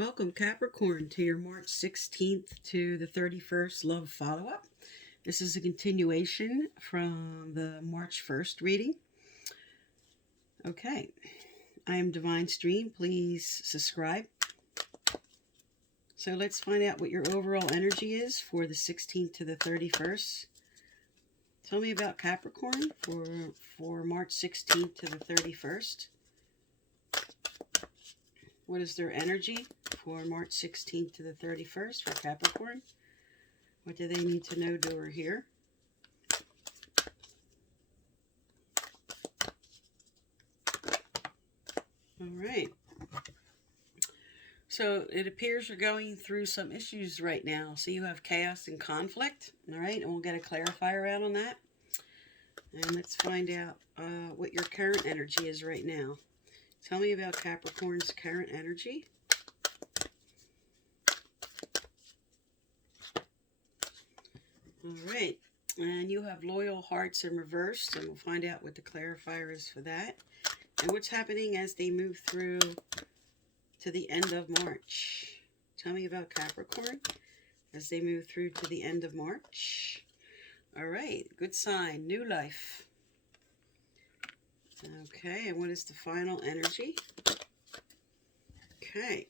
Welcome, Capricorn, to your March 16th to the 31st love follow-up. This is a continuation from the March 1st reading. Okay, I am Divine Stream. Please subscribe. So let's find out what your overall energy is for the 16th to the 31st. Tell me about Capricorn for March 16th to the 31st. What is their energy for March 16th to the 31st for Capricorn? What do they need to know, do, or hear? All right. So it appears you're going through some issues right now. So you have chaos and conflict. All right. And we'll get a clarifier out on that. And let's find out what your current energy is right now. Tell me about Capricorn's current energy. All right. And you have loyal hearts in reverse. And we'll find out what the clarifier is for that. And what's happening as they move through to the end of March. Tell me about Capricorn as they move through to the end of March. All right. Good sign. New life. Okay, and what is the final energy? Okay.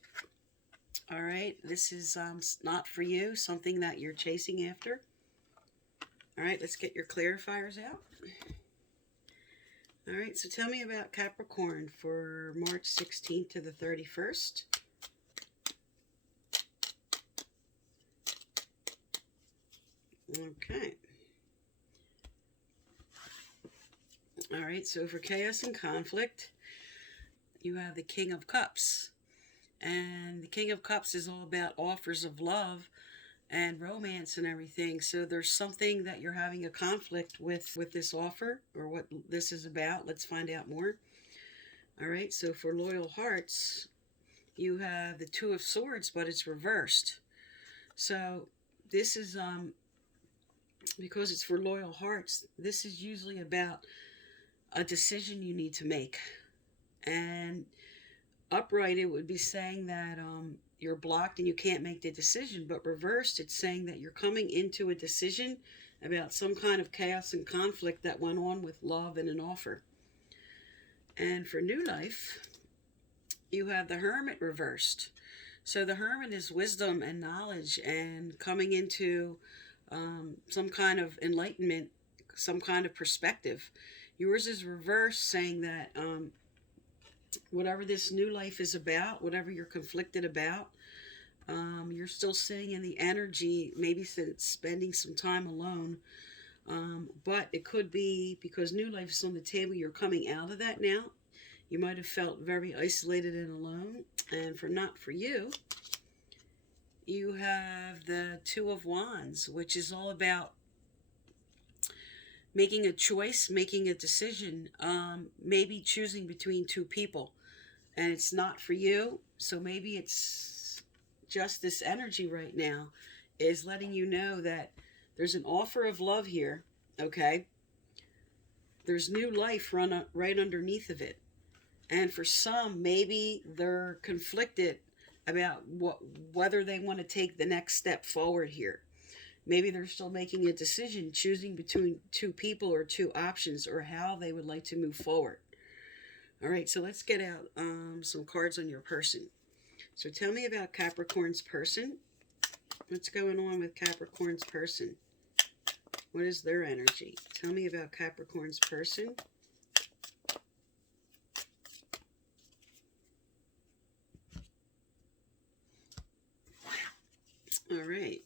All right, this is not for you, something that you're chasing after. All right, let's get your clarifiers out. All right, so tell me about Capricorn for March 16th to the 31st. Okay. All right, so for chaos and conflict, you have the King of Cups. And the King of Cups is all about offers of love and romance and everything. So there's something that you're having a conflict with this offer, or what this is about. Let's find out more. All right, so for loyal hearts, you have the Two of Swords, but it's reversed. So this is, because it's for loyal hearts, this is usually about a decision you need to make. And upright, it would be saying that you're blocked and you can't make the decision, but reversed, it's saying that you're coming into a decision about some kind of chaos and conflict that went on with love and an offer. And for new life, you have the Hermit reversed. So the Hermit is wisdom and knowledge and coming into some kind of enlightenment, some kind of perspective. Yours is reversed, saying that whatever this new life is about, whatever you're conflicted about, you're still sitting in the energy, maybe spending some time alone. But it could be because new life is on the table, you're coming out of that now. You might have felt very isolated and alone. And not for you, you have the Two of Wands, which is all about making a choice, making a decision, maybe choosing between two people, and it's not for you. So maybe it's just this energy right now is letting you know that there's an offer of love here, okay? There's new life right underneath of it. And for some, maybe they're conflicted about whether they want to take the next step forward here. Maybe they're still making a decision, choosing between two people or two options, or how they would like to move forward. All right, so let's get out some cards on your person. So tell me about Capricorn's person. What's going on with Capricorn's person? What is their energy? Tell me about Capricorn's person. All right.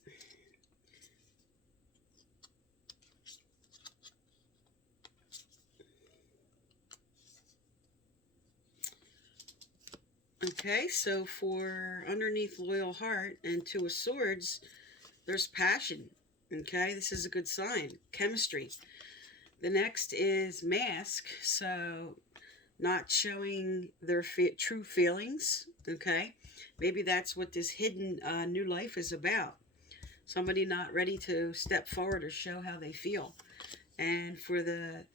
Okay, so for underneath loyal heart and Two of Swords, there's passion. Okay, this is a good sign. Chemistry. The next is mask, so not showing their true feelings. Okay, maybe that's what this hidden new life is about. Somebody not ready to step forward or show how they feel. And for the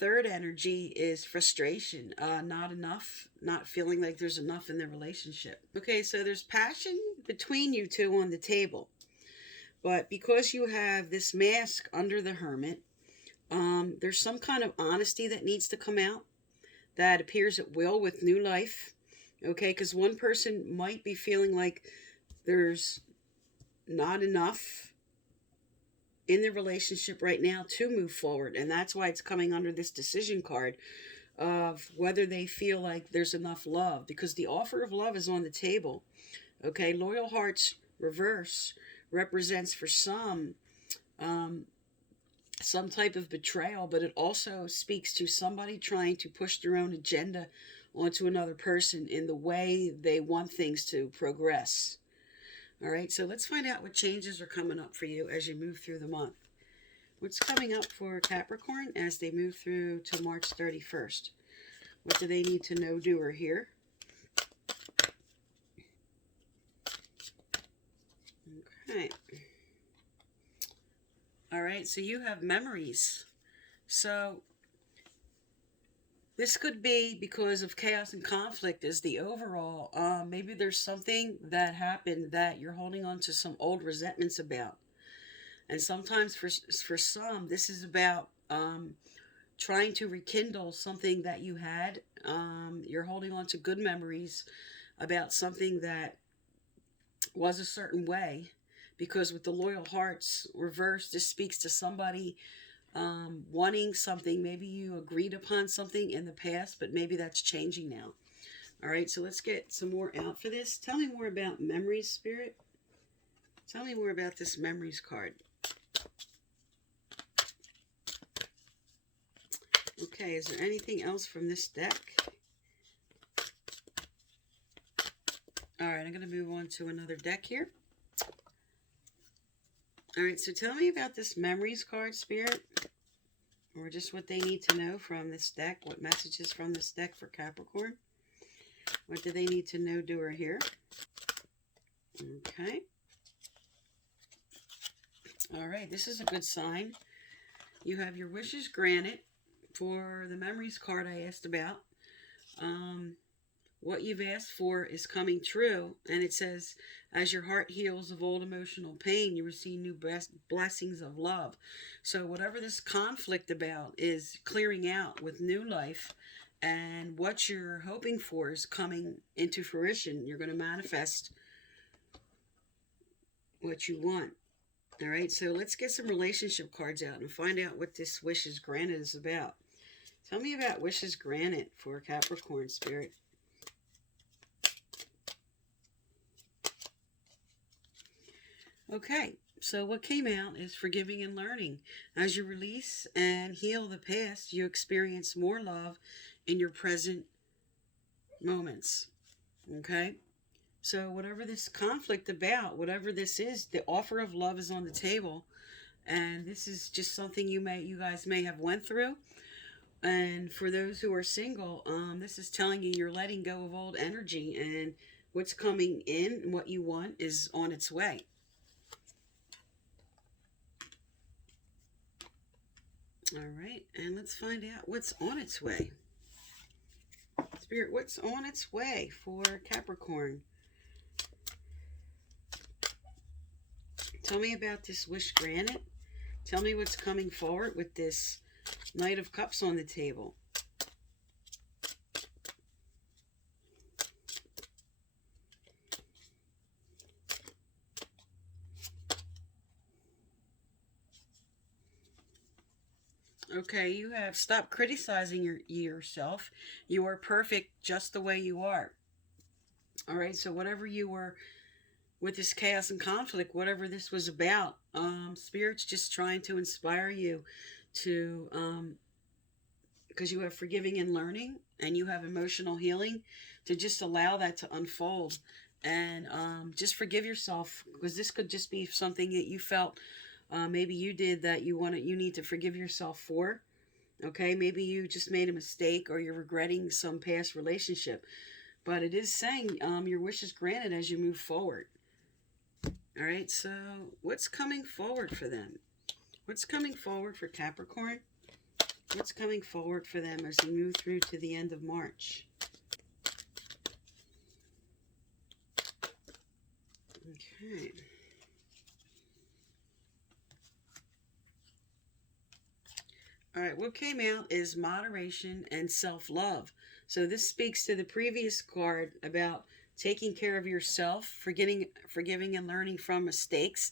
third energy is frustration, not enough, not feeling like there's enough in the relationship. Okay, so there's passion between you two on the table. But because you have this mask under the hermit, there's some kind of honesty that needs to come out that appears at will with new life. Okay, because one person might be feeling like there's not enough in the relationship right now to move forward. And that's why it's coming under this decision card of whether they feel like there's enough love, because the offer of love is on the table. Okay, loyal hearts reverse represents for some type of betrayal, but it also speaks to somebody trying to push their own agenda onto another person in the way they want things to progress. All right, so let's find out what changes are coming up for you as you move through the month. What's coming up for Capricorn as they move through to March 31st? What do they need to know, do, or hear? Okay. All right, so you have memories. So this could be because of chaos and conflict is the overall. Maybe there's something that happened that you're holding on to some old resentments about. And sometimes for some, this is about trying to rekindle something that you had. You're holding on to good memories about something that was a certain way. Because with the loyal hearts reversed, this speaks to somebody wanting something. Maybe you agreed upon something in the past, but maybe that's changing now. All right, so let's get some more out for this. Tell me more about memories, Spirit. Tell me more about this memories card. Okay, is there anything else from this deck? All right, I'm going to move on to another deck here. All right, so tell me about this memories card, Spirit, or just what they need to know from this deck. What messages from this deck for Capricorn? What do they need to know, do, or hear? Okay. All right, this is a good sign. You have your wishes granted for the memories card I asked about. What you've asked for is coming true, and it says, as your heart heals of old emotional pain, you receive new blessings of love. So whatever this conflict about is clearing out with new life, and what you're hoping for is coming into fruition. You're going to manifest what you want. All right, so let's get some relationship cards out and find out what this wishes granted is about. Tell me about wishes granted for Capricorn, Spirit. Okay, so what came out is forgiving and learning. As you release and heal the past, you experience more love in your present moments. Okay? So whatever this conflict about, whatever this is, the offer of love is on the table. And this is just something you guys may have went through. And for those who are single, this is telling you you're letting go of old energy, and what's coming in and what you want is on its way. All right, and let's find out what's on its way. Spirit, what's on its way for Capricorn? Tell me about this wish granted. Tell me what's coming forward with this Knight of Cups on the table. Okay, you have stopped criticizing yourself. You are perfect just the way you are. All right, so whatever you were with this chaos and conflict, whatever this was about, Spirit's just trying to inspire you to, because you have forgiving and learning, and you have emotional healing, to just allow that to unfold. And just forgive yourself, because this could just be something that you felt maybe you did that you need to forgive yourself for. Okay, maybe you just made a mistake, or you're regretting some past relationship. But it is saying your wish is granted as you move forward. All right, so what's coming forward for them? What's coming forward for Capricorn? What's coming forward for them as we move through to the end of March? Okay. All right, what came out is moderation and self-love. So this speaks to the previous card about taking care of yourself, forgiving and learning from mistakes,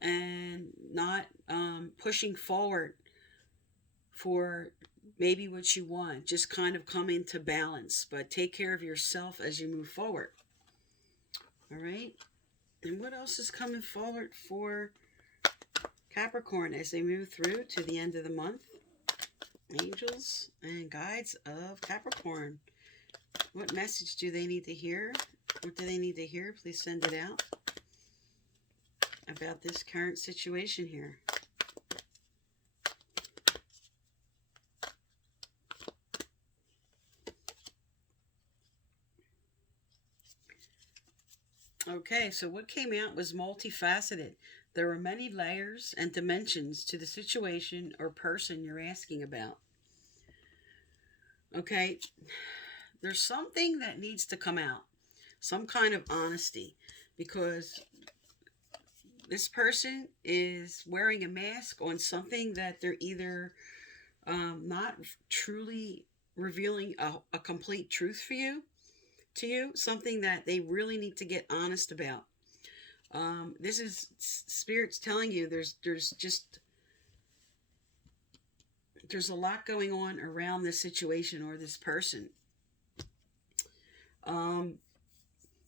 and not pushing forward for maybe what you want. Just kind of come into balance, but take care of yourself as you move forward. All right. And what else is coming forward for Capricorn as they move through to the end of the month? Angels and guides of Capricorn. What message do they need to hear? What do they need to hear? Please send it out about this current situation here. Okay, so what came out was multifaceted. There are many layers and dimensions to the situation or person you're asking about. Okay, there's something that needs to come out, some kind of honesty, because this person is wearing a mask on something that they're either not truly revealing a complete truth for you, to you, something that they really need to get honest about. This is spirits telling you there's a lot going on around this situation or this person.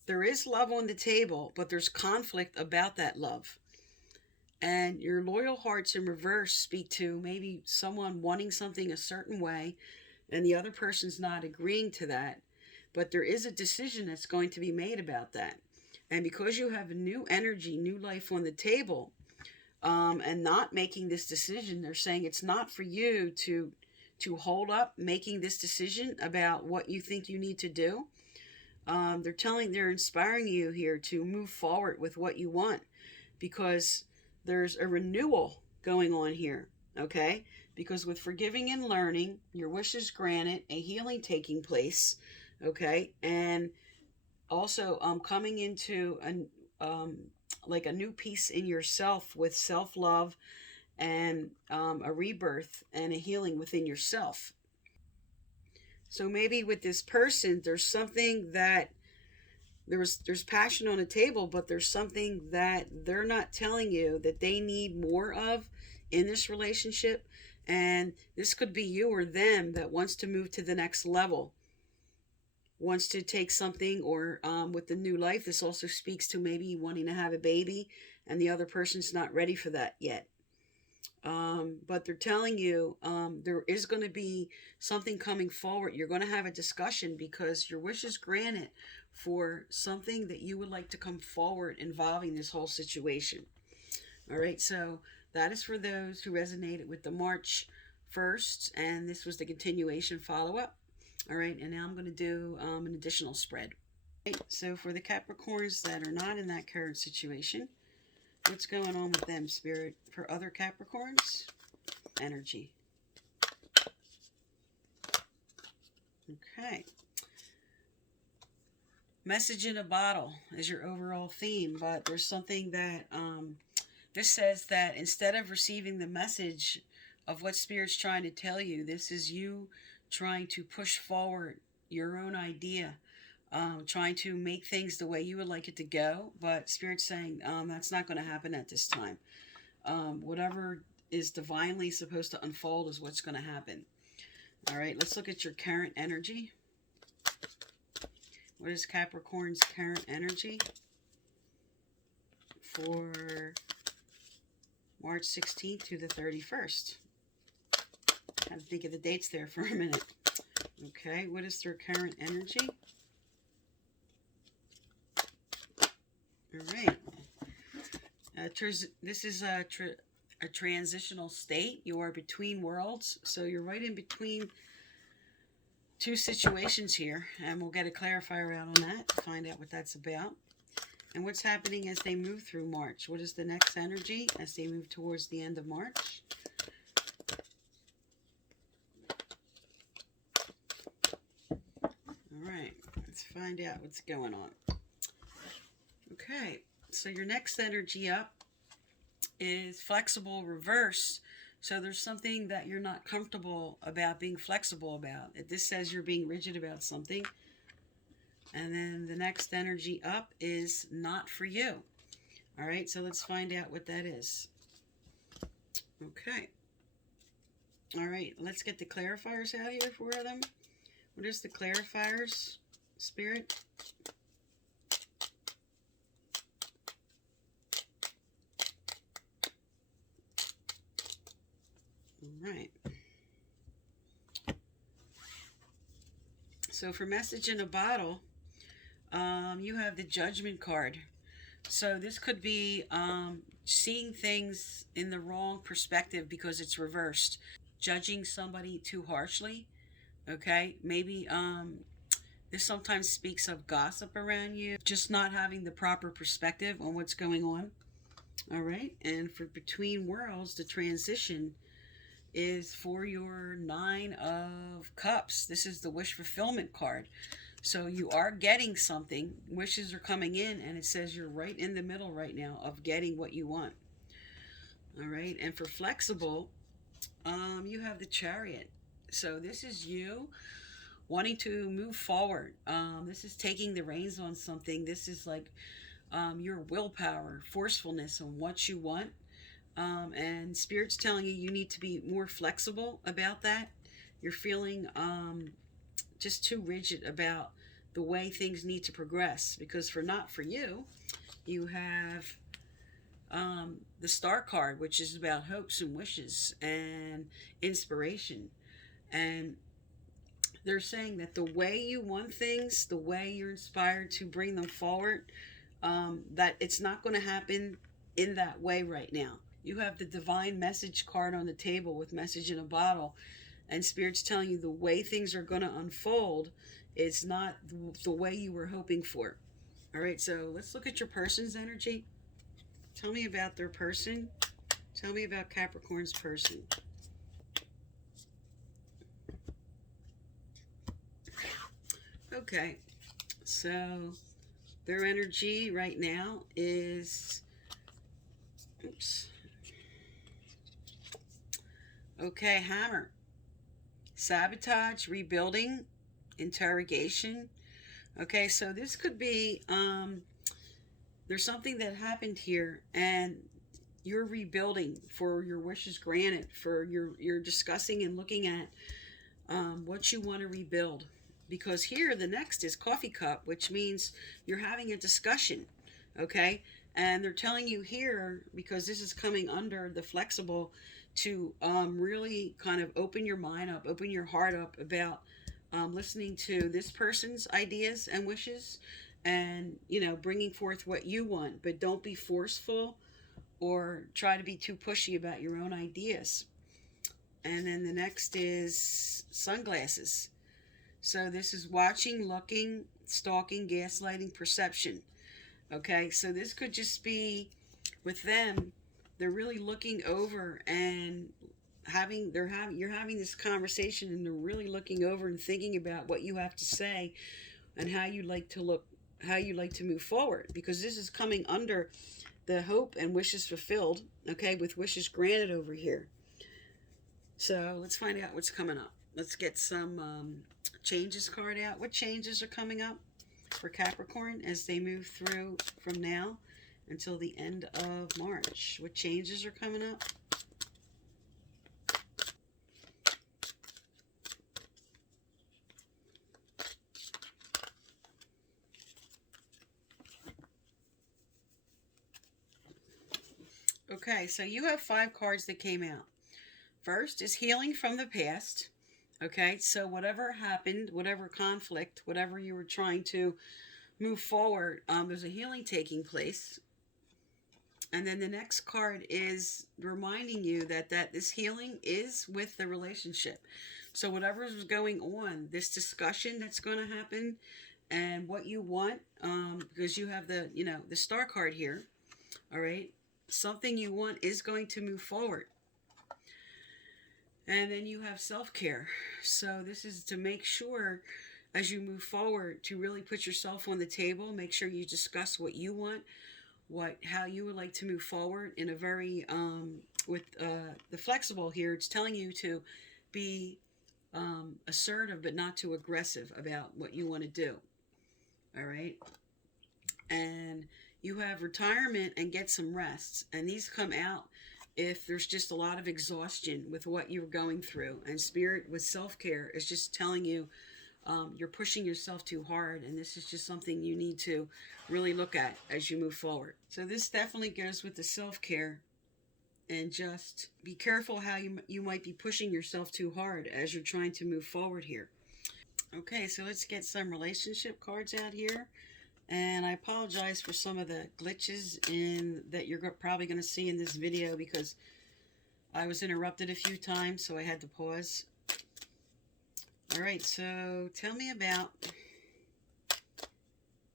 There is love on the table, but there's conflict about that love. And your loyal hearts in reverse speak to maybe someone wanting something a certain way and the other person's not agreeing to that. But there is a decision that's going to be made about that. And because you have a new energy, new life on the table, and not making this decision, they're saying it's not for you to hold up making this decision about what you think you need to do. They're inspiring you here to move forward with what you want, because there's a renewal going on here, okay? Because with forgiving and learning, your wish is granted, a healing taking place, okay? And also coming into like a new piece in yourself with self-love and a rebirth and a healing within yourself. So maybe with this person, there's something that there's passion on the table, but there's something that they're not telling you that they need more of in this relationship. And this could be you or them that wants to move to the next level, wants to take something, or with the new life, this also speaks to maybe wanting to have a baby and the other person's not ready for that yet. But they're telling you there is going to be something coming forward. You're going to have a discussion because your wish is granted for something that you would like to come forward involving this whole situation. All right, so that is for those who resonated with the March 1st, and this was the continuation follow-up. All right, and now I'm going to do an additional spread. Right, so for the Capricorns that are not in that current situation, what's going on with them, Spirit? For other Capricorns, energy. Okay. Message in a bottle is your overall theme, but there's something that this says that instead of receiving the message of what Spirit's trying to tell you, this is you trying to push forward your own idea, trying to make things the way you would like it to go, but Spirit's saying that's not going to happen at this time. Whatever is divinely supposed to unfold is what's going to happen. All right, let's look at your current energy. What is Capricorn's current energy for March 16th to the 31st? I had to think of the dates there for a minute. Okay, what is their current energy? All right. This is a transitional state. You are between worlds, so you're right in between two situations here, and we'll get a clarifier out on that to find out what that's about. And what's happening as they move through March? What is the next energy as they move towards the end of March? find out what's going on. Okay, so your next energy up is flexible reverse. So there's something that you're not comfortable about being flexible about. This says you're being rigid about something. And then the next energy up is not for you. All right, so let's find out what that is. Okay. All right, let's get the clarifiers out here for them. What is the clarifiers, Spirit? All right. So for message in a bottle, you have the Judgment card. So this could be seeing things in the wrong perspective because it's reversed. Judging somebody too harshly. Okay, maybe this sometimes speaks of gossip around you. Just not having the proper perspective on what's going on. All right, and for Between Worlds, the transition is for your Nine of Cups. This is the wish fulfillment card. So you are getting something. Wishes are coming in, and it says you're right in the middle right now of getting what you want. All right, and for flexible, you have the Chariot. So this is you wanting to move forward. This is taking the reins on something. This is like your willpower, forcefulness on what you want. And Spirit's telling you need to be more flexible about that. You're feeling just too rigid about the way things need to progress. Because for not for you, you have the Star card, which is about hopes and wishes and inspiration. And they're saying that the way you want things, the way you're inspired to bring them forward, that it's not going to happen in that way right now. You have the Divine Message card on the table with message in a bottle, and Spirit's telling you the way things are going to unfold is not the way you were hoping for. All right, so let's look at your person's energy. Tell me about their person. Tell me about Capricorn's person. Okay, so their energy right now is, oops. Okay, Hammer. Sabotage, rebuilding, interrogation. Okay, so this could be, there's something that happened here, and you're rebuilding for your wishes granted, for you're discussing and looking at what you want to rebuild. Because here, the next is Coffee Cup, which means you're having a discussion, okay? And they're telling you here, because this is coming under the flexible, to really kind of open your mind up, open your heart up about listening to this person's ideas and wishes, and, you know, bringing forth what you want. But don't be forceful or try to be too pushy about your own ideas. And then the next is Sunglasses. So this is watching, looking, stalking, gaslighting, perception. Okay, so this could just be with them. They're really looking over and you're having this conversation, and they're really looking over and thinking about what you have to say and how you like to move forward, because this is coming under the hope and wishes fulfilled, okay, with wishes granted over here. So let's find out what's coming up. Let's get some changes card out. What changes are coming up for Capricorn as they move through from now until the end of March? What changes are coming up? Okay, so you have 5 cards that came out. First is healing from the past. Okay, so whatever happened, whatever conflict, whatever you were trying to move forward, there's a healing taking place. And then the next card is reminding you that this healing is with the relationship. So whatever is going on, this discussion that's going to happen, and what you want, because you have the Star card here. All right, something you want is going to move forward. And then you have self-care. So this is to make sure as you move forward, to really put yourself on the table. Make sure you discuss what you want, how you would like to move forward in a very with the flexible here. It's telling you to be assertive but not too aggressive about what you want to do. All right. And you have retirement and get some rest. And these come out if there's just a lot of exhaustion with what you're going through. And Spirit with self-care is just telling you you're pushing yourself too hard. And this is just something you need to really look at as you move forward. So this definitely goes with the self-care. And just be careful how you might be pushing yourself too hard as you're trying to move forward here. Okay, so let's get some relationship cards out here. And I apologize for some of the glitches that you're probably going to see in this video, because I was interrupted a few times, so I had to pause. All right, so tell me about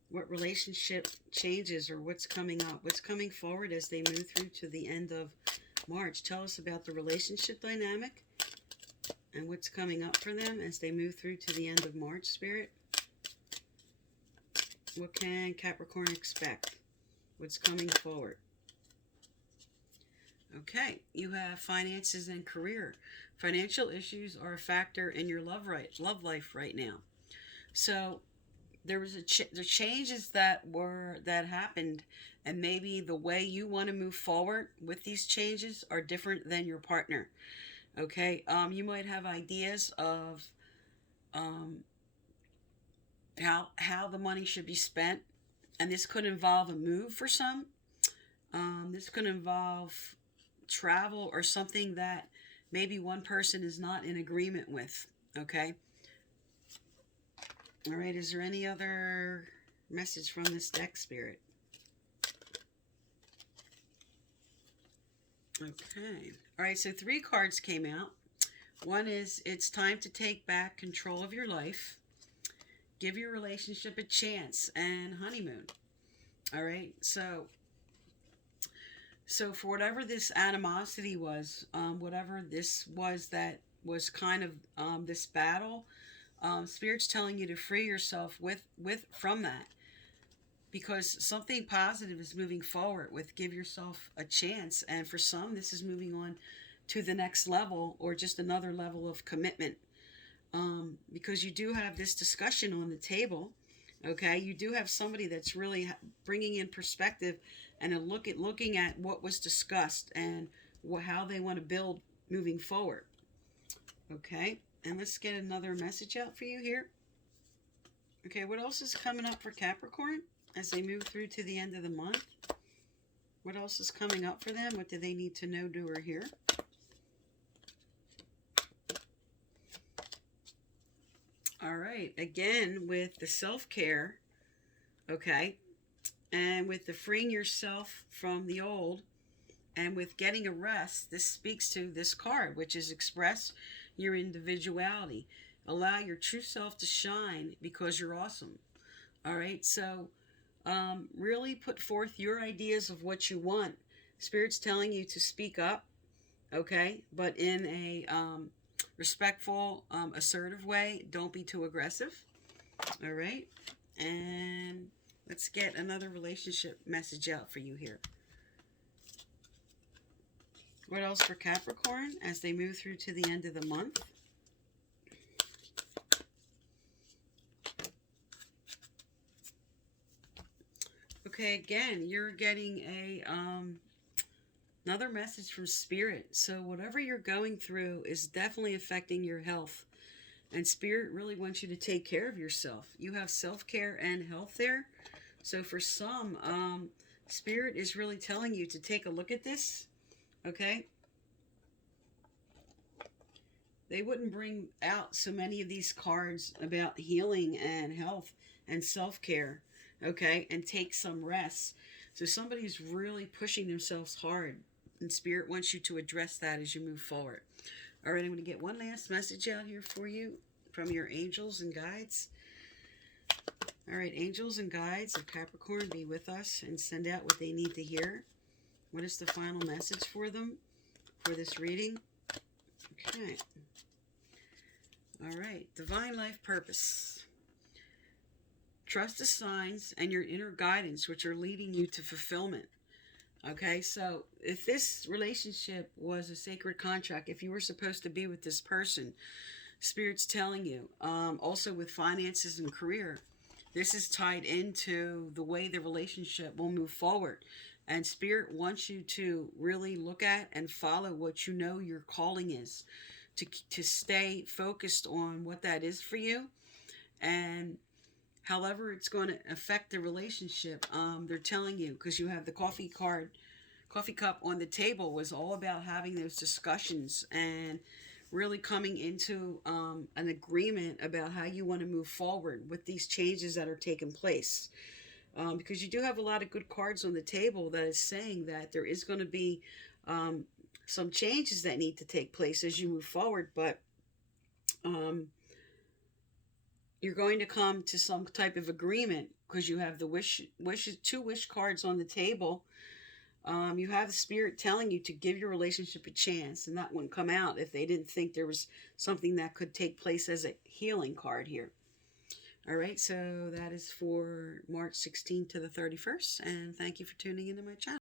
what relationship changes or what's coming up, what's coming forward as they move through to the end of March. Tell us about the relationship dynamic and what's coming up for them as they move through to the end of March, Spirit. What can Capricorn expect? What's coming forward? Okay, you have finances and career. Financial issues are a factor in your love life right now. So there was the changes that happened, and maybe the way you want to move forward with these changes are different than your partner. Okay, you might have ideas of how the money should be spent, and this could involve a move for some. This could involve travel or something that maybe one person is not in agreement with. Okay. All right. Is there any other message from this deck, Spirit? Okay. All right. So 3 cards came out. One is it's time to take back control of your life. Give your relationship a chance, and honeymoon. All right. So for whatever this animosity was, whatever this was that was kind of this battle, Spirit's telling you to free yourself from that, because something positive is moving forward with give yourself a chance. And for some, this is moving on to the next level or just another level of commitment, because you do have this discussion on the table. Okay, you do have somebody that's really bringing in perspective and looking at what was discussed and how they want to build moving forward. Okay, and let's get another message out for you here. Okay, what else is coming up for Capricorn as they move through to the end of the month? What else is coming up for them? What do they need to know, do, or hear? All right, again with the self-care, okay, and with the freeing yourself from the old, and with getting a rest, this speaks to this card, which is express your individuality. Allow your true self to shine because you're awesome. All right, so really put forth your ideas of what you want. Spirit's telling you to speak up, okay, but in a respectful, assertive way. Don't be too aggressive. All right, and let's get another relationship message out for you here. What else for Capricorn as they move through to the end of the month? Okay, again, you're getting another message from Spirit. So whatever you're going through is definitely affecting your health. And Spirit really wants you to take care of yourself. You have self-care and health there. So for some, Spirit is really telling you to take a look at this. Okay? They wouldn't bring out so many of these cards about healing and health and self-care. Okay? And take some rest. So somebody's really pushing themselves hard. And Spirit wants you to address that as you move forward. All right, I'm going to get one last message out here for you from your angels and guides. All right, angels and guides of Capricorn, be with us and send out what they need to hear. What is the final message for them for this reading? Okay. All right, divine life purpose. Trust the signs and your inner guidance, which are leading you to fulfillment. Okay, so if this relationship was a sacred contract, if you were supposed to be with this person, Spirit's telling you, also with finances and career, this is tied into the way the relationship will move forward. And Spirit wants you to really look at and follow what you know your calling is, to stay focused on what that is for you. And however it's going to affect the relationship, they're telling you, because you have the coffee cup on the table, was all about having those discussions and really coming into an agreement about how you want to move forward with these changes that are taking place. Because you do have a lot of good cards on the table that is saying that there is going to be um, some changes that need to take place as you move forward, but um, you're going to come to some type of agreement because you have the wishes, two wish cards on the table. You have the Spirit telling you to give your relationship a chance, and that wouldn't come out if they didn't think there was something that could take place as a healing card here. All right, so that is for March 16th to the 31st, and thank you for tuning into my channel.